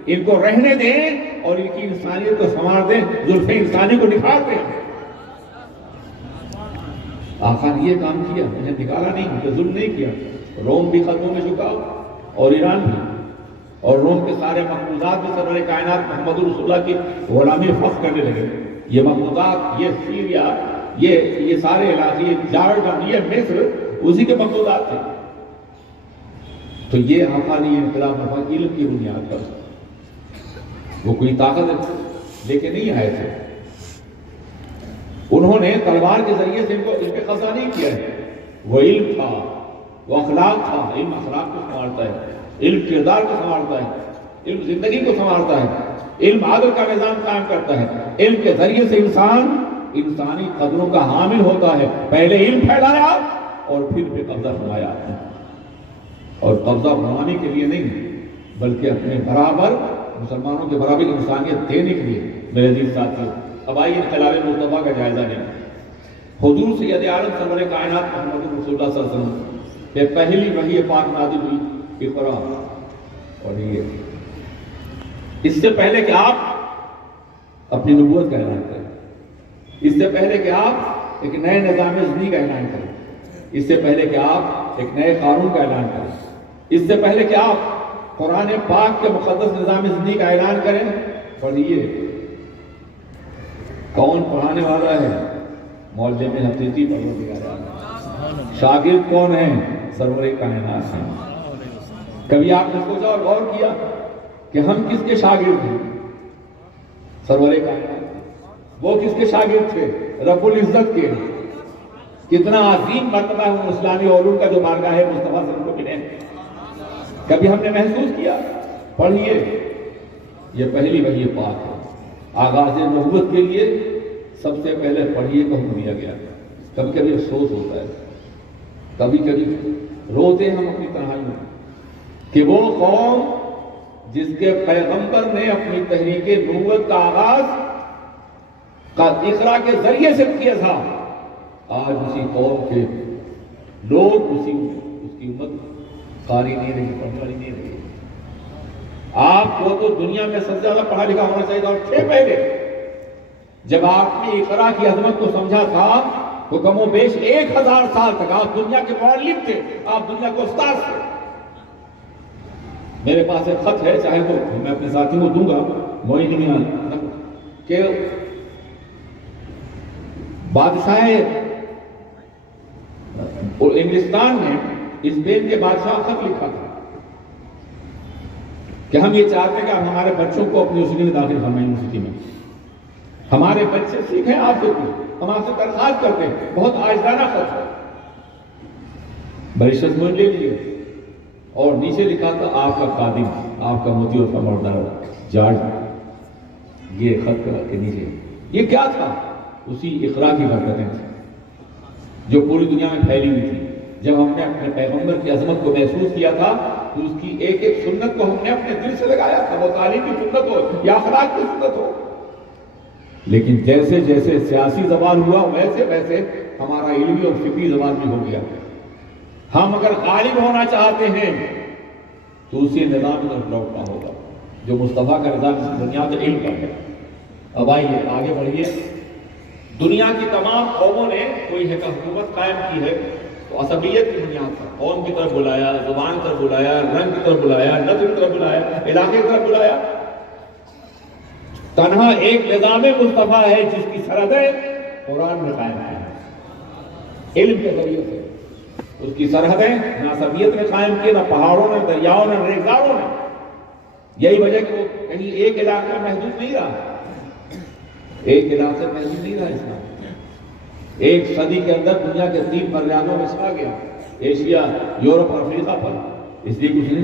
ان کو رہنے دیں اور ان کی انسانیت کو سنوار دیں، زلف انسانی کو نکھار دیں. آقا نے یہ کام کیا، انہیں نکالا نہیں، انہیں ظلم نہیں کیا. روم بھی قدموں میں جھکا اور ایران بھی. اور روم کے سارے مقبوضات بھی سرور کائنات محمد رسول اللہ کی غلامی فخ کرنے لگے. یہ مقبوضات، یہ سیریا، یہ سارے علاقے، یہ جارڈن، یہ مصر اسی کے مقبوضات تھے. تو یہ آقا نے انقلاب نفا علم کی بنیاد پر. وہ کوئی طاقت لے کے نہیں آئے تھے. انہوں نے تلوار کے ذریعے سے ان پہ قبضہ نہیں کیا ہے. وہ علم تھا، وہ اخلاق تھا. علم اخلاق کو سنوارتا ہے، علم کردار کو سنوارتا ہے، علم زندگی کو سنوارتا ہے، علم عادل کا نظام قائم کرتا ہے. علم کے ذریعے سے انسان انسانی قدروں کا حامل ہوتا ہے. پہلے علم پھیلایا اور پھر پہ قبضہ فرمایا آپ نے. اور قبضہ بنانے کے لیے نہیں بلکہ اپنے برابر مسلمانوں کے برابر انسانیت دینے کے لیے. میرے عزیز ساتھیو، اب آئیے انقلاب مصطفیٰ کا جائزہ لیں. حضور سید عالم سرور کائنات محمد رسول اللہ صلی اللہ علیہ وسلم کہ پہلی وحی پاک نازل ہوئی اقرا. اور یہ اس سے پہلے کہ آپ اپنی نبوت کا اعلان کریں، اس سے پہلے کہ آپ ایک نئے نظام زندگی کا اعلان کریں، اس سے پہلے کہ آپ ایک نئے قانون کا اعلان کریں، اس سے پہلے کہ آپ قرآن پاک کے مقدس نظام زندگی کا اعلان کریں، پڑھیے کون پڑھانے والا ہے؟ معلم حقیقی پروردگار عالم. شاگرد کون ہیں؟ سرور کائنات ہیں. کبھی آپ نے سوچا اور غور کیا کہ ہم کس کے شاگرد ہیں؟ سرور کائنات. وہ کس کے شاگرد تھے؟ رب العزت کے. کتنا عظیم مرتبہ ہے اسلامی علوم کا جو بارگاہ ہے مصطفیٰ صلی اللہ علیہ وسلم کو ملے. کبھی ہم نے محسوس کیا؟ پڑھیے، یہ پہلی وحی پاک ہے، آغاز نبوت کے لیے سب سے پہلے پڑھیے کو حکم دیا گیا۔ کبھی کبھی افسوس ہوتا ہے، کبھی کبھی روتے ہم اپنی تنہائی میں کہ وہ قوم جس کے پیغمبر نے اپنی تحریک نبوت کا آغاز اقرا کے ذریعے سے کیا تھا، آج اسی قوم کے لوگ اس کی امت قاری نہیں رہی، پڑھنے والی نہیں رہی۔ آپ کو تو دنیا میں سب سے زیادہ پڑھا لکھا ہونا چاہیے تھا، اور تھے پہلے۔ جب آپ نے اقرا کی عظمت کو سمجھا تھا تو کم و بیش 1000 سال تک آپ دنیا کے معلم تھے، آپ دنیا کو استاد تھے۔ میرے پاس ایک خط ہے، چاہے تو میں اپنے ساتھیوں کو دوں گا، کہ بادشاہ انگلستان نے اسپین کے بادشاہ خط لکھا تھا کہ ہم یہ چاہتے ہیں کہ آپ ہمارے بچوں کو اپنی یونیورسٹی میں داخل فرمائیں، یونیورسٹی میں ہمارے بچے سیکھیں آپ سے، ہم آپ سے درخواست کرتے ہیں۔ بہت عاجزانہ خط ہے، بڑی شرمندگی لے لیے، اور نیچے لکھا تھا آپ کا خادم، آپ کا موتی اور فرماندار جارج۔ یہ خط کے نیچے یہ کیا تھا؟ اسی اقرا کی برکتیں تھیں جو پوری دنیا میں پھیلی ہوئی تھی۔ جب ہم نے اپنے پیغمبر کی عظمت کو محسوس کیا تھا تو اس کی ایک ایک سنت کو ہم نے اپنے دل سے لگایا تھا، وہ تعلیم کی سنت ہو یا اخلاق کی سنت ہو۔ لیکن جیسے جیسے سیاسی زوال ہوا ویسے ویسے ہمارا علمی اور فکری زوال بھی ہو گیا۔ ہم اگر غالب ہونا چاہتے ہیں تو اسی نظام میں لوٹنا ہوگا جو مصطفیٰ کا نظام اس بنیاد علم پر ہے۔ اب آئیے آگے بڑھیے۔ دنیا کی تمام قوموں نے کوئی حکومت قائم کی ہے تو عصبیت کی بنیاد پر قوم کی طرف بلایا، زبان کی طرف بلایا، رنگ کی طرف بلایا، نسل کی طرف بلایا، علاقے کی طرف بلایا۔ تنہا ایک نظام مصطفیٰ ہے جس کی سرحدیں قرآن میں قائم ہیں، علم کے ذریعے سے۔ اس کی سرحدیں نہ عصبیت میں قائم کی، نہ پہاڑوں نے، دریاؤں نے، ریگزاروں نے۔ یہی وجہ کہ وہ کہیں ایک علاقے میں محدود نہیں رہا، ایک علاقے میں محدود نہیں رہا اسلام۔ ایک صدی کے اندر دنیا کے 3 بریادوں میں چھا گیا، ایشیا، یورپ اور افریقہ پر۔ اس لیے کچھ نے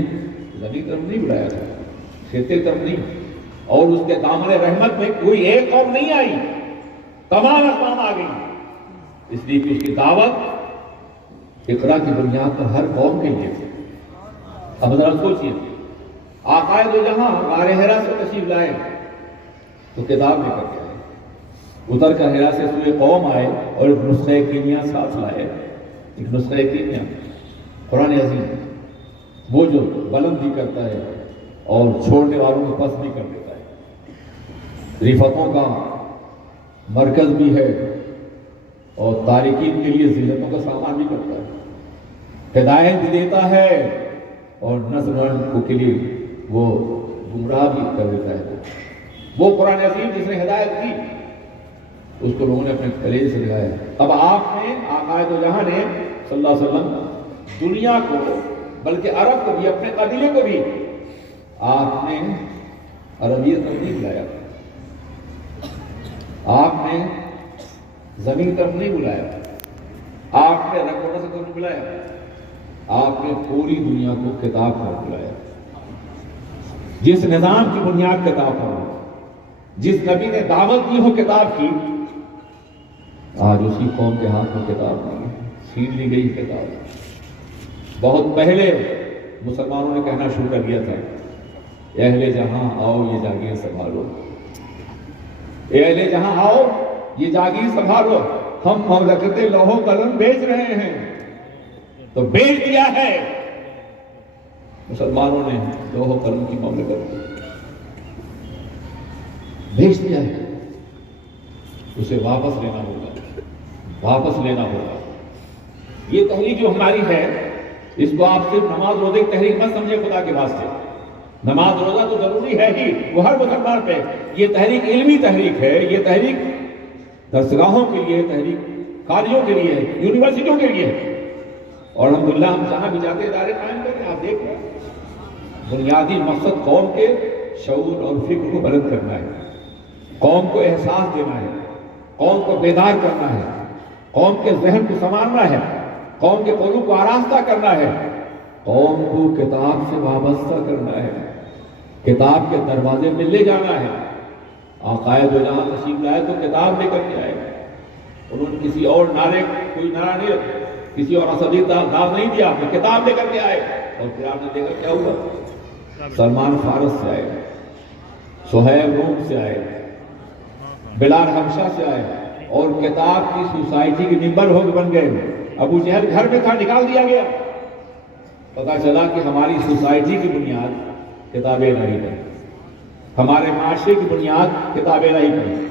زمین طرف نہیں بلایا تھا، خطے طرف نہیں، اور اس کے دامن رحمت میں کوئی ایک قوم نہیں آئی، تمام اقوام آ گئی، اس لیے کہ اس کی دعوت اقرا کی بنیاد پر ہر قوم کے لیے تھی۔ اب ذرا سوچیے، آقائے دو جہاں غار حرا سے تشریف لائے تو کتاب لے کر کے آئے، اتر کر حرا سے سوئے قوم آئے اور ایک نسخہ کیمیا ساتھ لائے، ایک نسخہ کیمیا قرآن عظیم، وہ جو بلند بھی کرتا ہے اور چھوڑنے والوں کو پس بھی کر دیتا ہے، رفتوں کا مرکز بھی ہے اور تارکین کے لیے ذلتوں کا سامان بھی کرتا ہے، ہدایت بھی دیتا ہے اور نسل کو کے لیے وہ گمراہ بھی کر دیتا ہے۔ وہ قرآن عظیم جس نے ہدایت کی اس کو لوگوں نے اپنے کلیجے سے دکھایا۔ اب آپ نے آقائے دو جہاں نے صلی اللہ علیہ وسلم دنیا کو بلکہ عرب کو بھی، اپنے قبیلے کو بھی آپ نے عربیت طرف نہیں بلایا، آپ نے زمین طرف نہیں بلایا، آپ نے رنگ و نسل طرف بلایا، آپ نے پوری دنیا کو کتاب پر بلایا۔ جس نظام کی بنیاد کتاب پر ہو، جس نبی نے دعوت دی ہو کتاب کی، آج اسی قوم کے ہاتھ میں کتاب نہیں ہے، چھین لی گئی کتاب۔ بہت پہلے مسلمانوں نے کہنا شروع کر دیا تھا، اے اہل جہاں آؤ یہ جاگیر سنبھالو، اے اہل جہاں آؤ یہ جاگیر سنبھالو، ہم مملکت لوح و قلم بیچ رہے ہیں۔ تو بیچ دیا ہے مسلمانوں نے لوح و قلم کی مملکت کو، بیچ دیا ہے، اسے واپس لینا ہوگا، واپس لینا ہوگا۔ یہ تحریک جو ہماری ہے اس کو آپ صرف نماز روزے کی تحریک مت سمجھے، خدا کے واسطے نماز روزہ تو ضروری ہے ہی، وہ ہر مسلمان پہ۔ یہ تحریک علمی تحریک ہے، یہ تحریک درسگاہوں کے لیے، تحریک کاریوں کے لیے، یونیورسٹیوں کے لیے، اور الحمدللہ ہم جہاں بھی جاتے ادارے قائم کریں، آپ دیکھ رہے ہیں بنیادی مقصد قوم کے شعور اور فکر کو بلند کرنا ہے، قوم کو احساس دینا ہے، قوم کو بیدار کرنا ہے، قوم کے ذہن کو سنوارنا ہے، قوم کے قلوب کو آراستہ کرنا ہے، قوم کو کتاب سے وابستہ کرنا ہے، کتاب کے دروازے میں لے جانا ہے۔ آقا دو جہاں تشریف لائے تو کتاب لے کر کے آئے، انہوں نے کسی اور نعرے کوئی نعرہ نہیں رکھا، کسی اور عصبی داغ نہیں دیا، آپ نے کتاب لے کر کے آئے۔ اور پھر آپ نے دیکھا کیا ہوا، سلمان فارس سے آئے، سہیب روم سے آئے، بلال حبشہ سے آئے، اور کتاب کی سوسائٹی کے ممبر ہو کے بن گئے۔ ابو جہل گھر میں تھا، نکال دیا گیا۔ پتا چلا کہ ہماری سوسائٹی کی بنیاد کتاب الہی پر، ہمارے معاشرے کی بنیاد کتاب الہی پر۔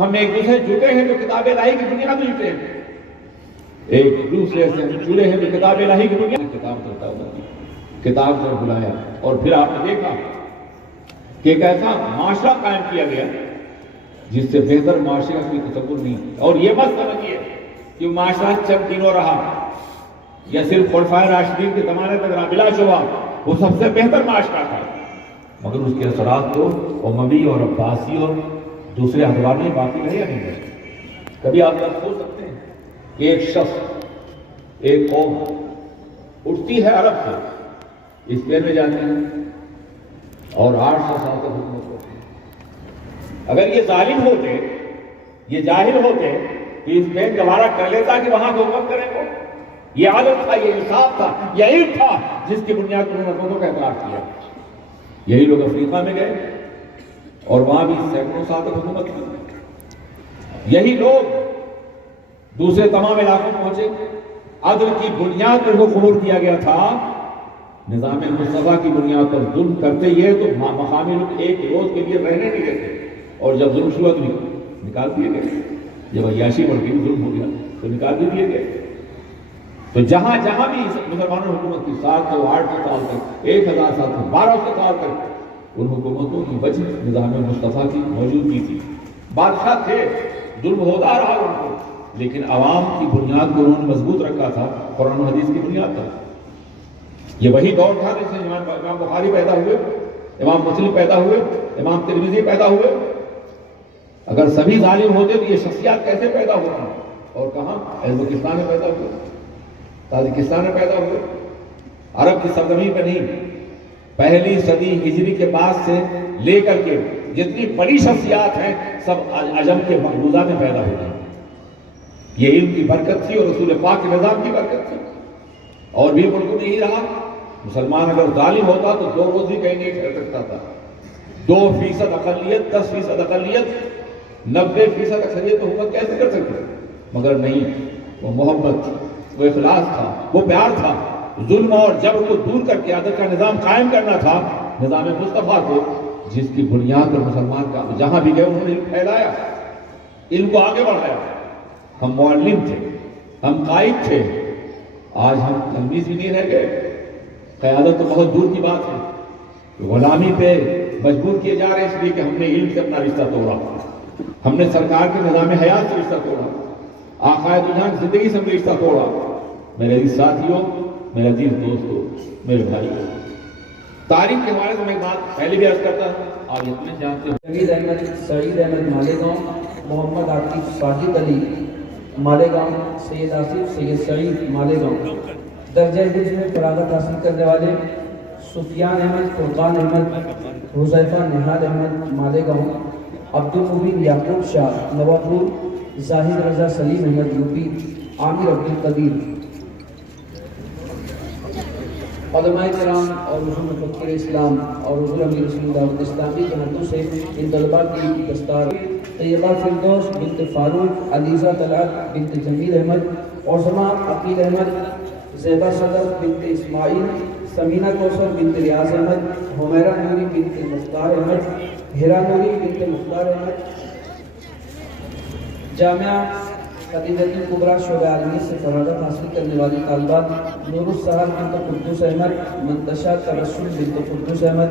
ہم ایک دوسرے جڑے ہیں تو کتاب الہی کی بنیاد پر جڑے ہیں، ایک دوسرے سے جڑے ہیں تو کتاب الہی کی بنیاد۔ کتاب چلتا ہوا کتاب سے بلایا، اور پھر آپ نے دیکھا کہ ایک ایسا معاشرہ قائم کیا گیا جس سے بہتر معاشرے کا کوئی تصور نہیں۔ اور یہ مت سمجھیے کہ معاشرہ چند دنوں رہا یا صرف خلفائے راشدین کے زمانے تک رہا، بلا شبہ وہ سب سے بہتر معاشرہ تھا، مگر اس کے اثرات تو اموی اور عباسی اور دوسرے ادوار میں باقی رہے یا نہیں رہے۔ کبھی آپ سوچ سکتے ہیں کہ ایک شخص، ایک قوم اٹھتی ہے عرب سے، اسپین میں جاتے ہیں اور 800 سال تک حکومت کرتے ہیں۔ اگر یہ ظالم ہوتے، یہ جاہل ہوتے کہ اسپین گوارا کر لیتا کہ وہاں حکومت کریں وہ، یہ عادت تھا، یہ انصاف تھا، یہ علم تھا جس کی بنیاد پر انہوں نے حکومتوں کا اعتراف کیا۔ یہی لوگ افریقہ میں گئے اور وہاں بھی سینکڑوں سال تک حکومت کی۔ یہی لوگ دوسرے تمام علاقوں پہنچے، عدل کی بنیاد پر وہ قبول کیا گیا تھا، نظام مصطفیٰ کی بنیاد پر ظلم کرتے یہ تو مقامی لوگ ایک روز کے لیے رہنے نہیں دیتے، اور جب ظلم شروع تو نکال دیے گئے، جب عیاشی بڑھ گئی ظلم ہو گیا تو نکال بھی دیے گئے۔ تو جہاں جہاں بھی مسلمانوں نے حکومت کی، 700 800 سال تک، 1000 سال تک، 1200 سال تک، ان حکومتوں کی وجہ نظام مصطفیٰ کی موجودگی تھی۔ بادشاہ تھے، ظلم ہوتا رہا ان کو، لیکن عوام کی بنیاد کو انہوں نے مضبوط رکھا تھا، قرآن و حدیث کی بنیاد پر۔ یہ وہی دور تھا جس میں امام بخاری پیدا ہوئے، امام مسلم پیدا ہوئے، امام ترمذی پیدا ہوئے۔ اگر سبھی ظالم ہوتے تو یہ شخصیات کیسے پیدا ہوتی؟ اور کہاں؟ ازبکستان میں پیدا ہوئے، تاجکستان میں پیدا ہوئے، عرب کی سرزمین پہ نہیں۔ پہلی صدی ہجری کے بعد سے لے کر کے جتنی بڑی شخصیات ہیں سب عجم کے مقبوضہ میں پیدا ہوئی۔ یہ علم کی برکت تھی اور رسول پاک کے نظام کی برکت تھی۔ اور بھی ملک میں ہی رہا، مسلمان اگر ظالم ہوتا تو 2 روز بھی کہیں نہیں ٹھہر سکتا تھا۔ 2% اقلیت، 10% اقلیت، 90% اکثریت حکومت کیسے کر سکتے؟ مگر نہیں، وہ محبت تھی، وہ اخلاص تھا، وہ پیار تھا، ظلم اور جبر کو دور کر کے عدل کا نظام قائم کرنا تھا، نظام مصطفیٰ کو، جس کی بنیاد پر مسلمان کا جہاں بھی گئے انہوں نے علم پھیلایا، علم کو آگے بڑھایا۔ ہم معلم تھے، ہم قائد تھے، آج ہم تلمیذ بھی نہیں رہ گئے۔ قیادت تو بہت دور کی بات ہے، غلامی پہ مجبور کیے جا رہے اس لیے کہ ہم نے علم سے اپنا رشتہ توڑا، ہم نے سرکار کے نظام حیات سے رشتہ توڑا، آقا دو جہاں کی زندگی سے ہم نے رشتہ توڑا۔ میرے عزیز ساتھیوں، میرے عزیز دوستوں، میرے بھائیوں، تاریخ کے حوالے سے میں ایک بات پہلے بھی عرض کرتا ہوں، آپ اتنے جانتے ہیں۔ جمیل احمد، سعید احمد مالیگاؤں، محمد عاطف ساجد علی مالیگاؤں، سید آصف سید سعید مالیگاؤں۔ درجہ حفظ میں فراغت حاصل کرنے والے سفیان احمد، فرقان احمد، حذیفہ نہال احمد مالیگاؤں، عبدالمبین یعقوب شاہ نواپور، زاہد رضا سلیم احمد یوپی، عامر عبدالقدیر۔ علماء کرام اور حضور مفکر اسلام اور حضور امیر رسول دعوت اسلامی کے ہاتھوں سے ان طلباء کی دستار طیبہ فردوس بنت فاروق، علیزہ طلعت بنت جمیل احمد، عظما عقیل احمد، زیبہ صدر بنت اسماعیل، سمینہ کوثر بنت ریاض احمد، حمیرہ نوری بنت مختار احمد، ہیرا نوری بنت مختار احمد۔ جامعہ خدیجہ کبریٰ شعبہ عالمیت سے فراغت حاصل کرنے والی طالبات نور السحر بنت قدوس احمد، منتشا تبسم بنت قدوس احمد،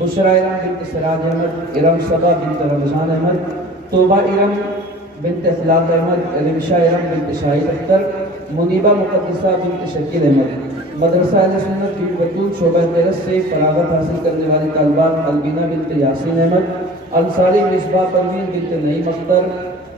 بشرا ارم بنت سراج احمد، ارم صبا بنت رمضان احمد، توبہ ارم بنت اخلاق احمد، رمشا ارم بنت شاہد اختر، منیبہ مقدسہ بنت شکیل احمد۔ مدرسہ اہل سنت بن بطول شعبہ تیرس سے فراغت حاصل کرنے والی طالبات البینہ بنت یاسین احمد، انصاری مصباح پروین بنت نعیم اختر،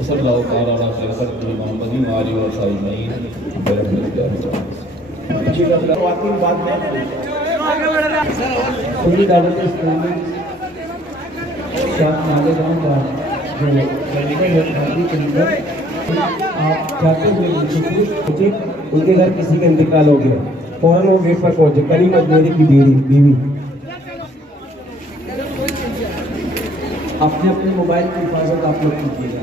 وصلی اللہ تعالیٰ علیہ وسلم محمد و آلہ و صحبہ اجمعین برحمتک یا رب العالمین۔ کلی دعوت اسلامی شاہ مالیگاؤں کا جو جانتے ہیں شادی کے اندر آپ جاتے ہوئے ان کے گھر کسی کا انتقال ہو گیا، فوراً وہ گیٹ پر پہنچے، کلیم اجمیری کی بیوی۔ اپنے اپنے موبائل کی حفاظت آپ لوگ کیجیے گا،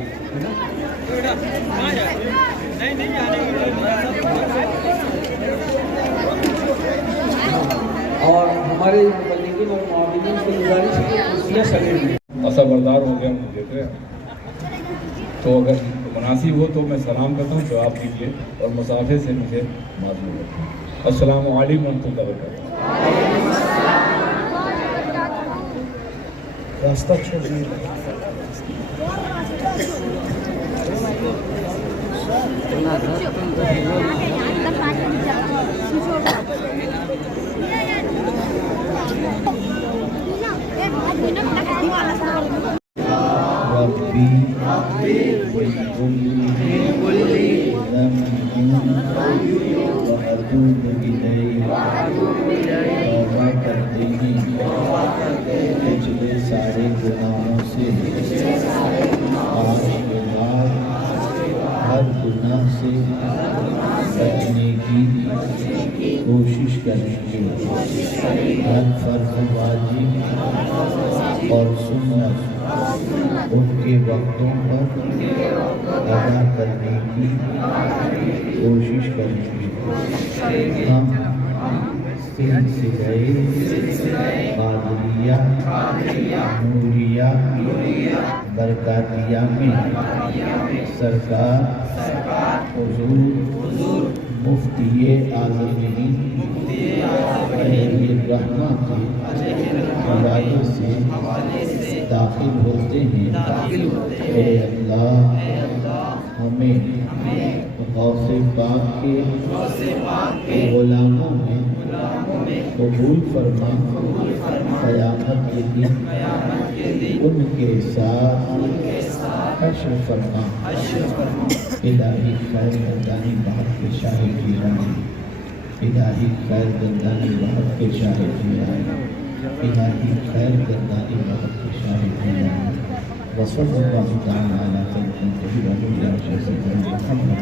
اور ہمارے مبلغین اور معاونین سے گزارش ہے کہ کرسیاں سمیٹ لیں۔ ایسا بردار ہو گیا مجھے دیکھ رہے ہیں، تو اگر مناسب ہو تو میں سلام کرتا ہوں، جواب دیجیے اور مسافر سے مجھے معذور ہے۔ السلام علیکم ورحمۃ اللہ وبرکاتہ۔ راستہ چھوڑیے۔ ربی بکلی وأتوب إلیک، توبہ کرتے ہیں پچھلے سارے گناہوں سے، آج کے بعد ہر گناہ سے بچنے کی کوشش کریں گے، ہر فرض واجب اور سنت ان کے وقتوں پر ادا کرنے کی کوشش کریں گے۔ ہم سلسلہ قادریہ نوریہ برکاتیہ میں سرکار حضور مفتی اعظم ہند علیہ الرحمہ کے حوالے سے داخل ہوتے ہیں۔ اے اللہ ہمیں غوث پاک کے غلاموں میں قبول فرما، قیامت کے دن ان کے ساتھ حشر فرما۔ الہی خیر گردانی بہت کے شاہد جیلانی، الہی خیر گردانی بہت کے شاہد جیلانی، الہی خیر گردانی بہت کے شاہد جیلانی۔ وصلی اللہ تعالی علی سیدنا محمد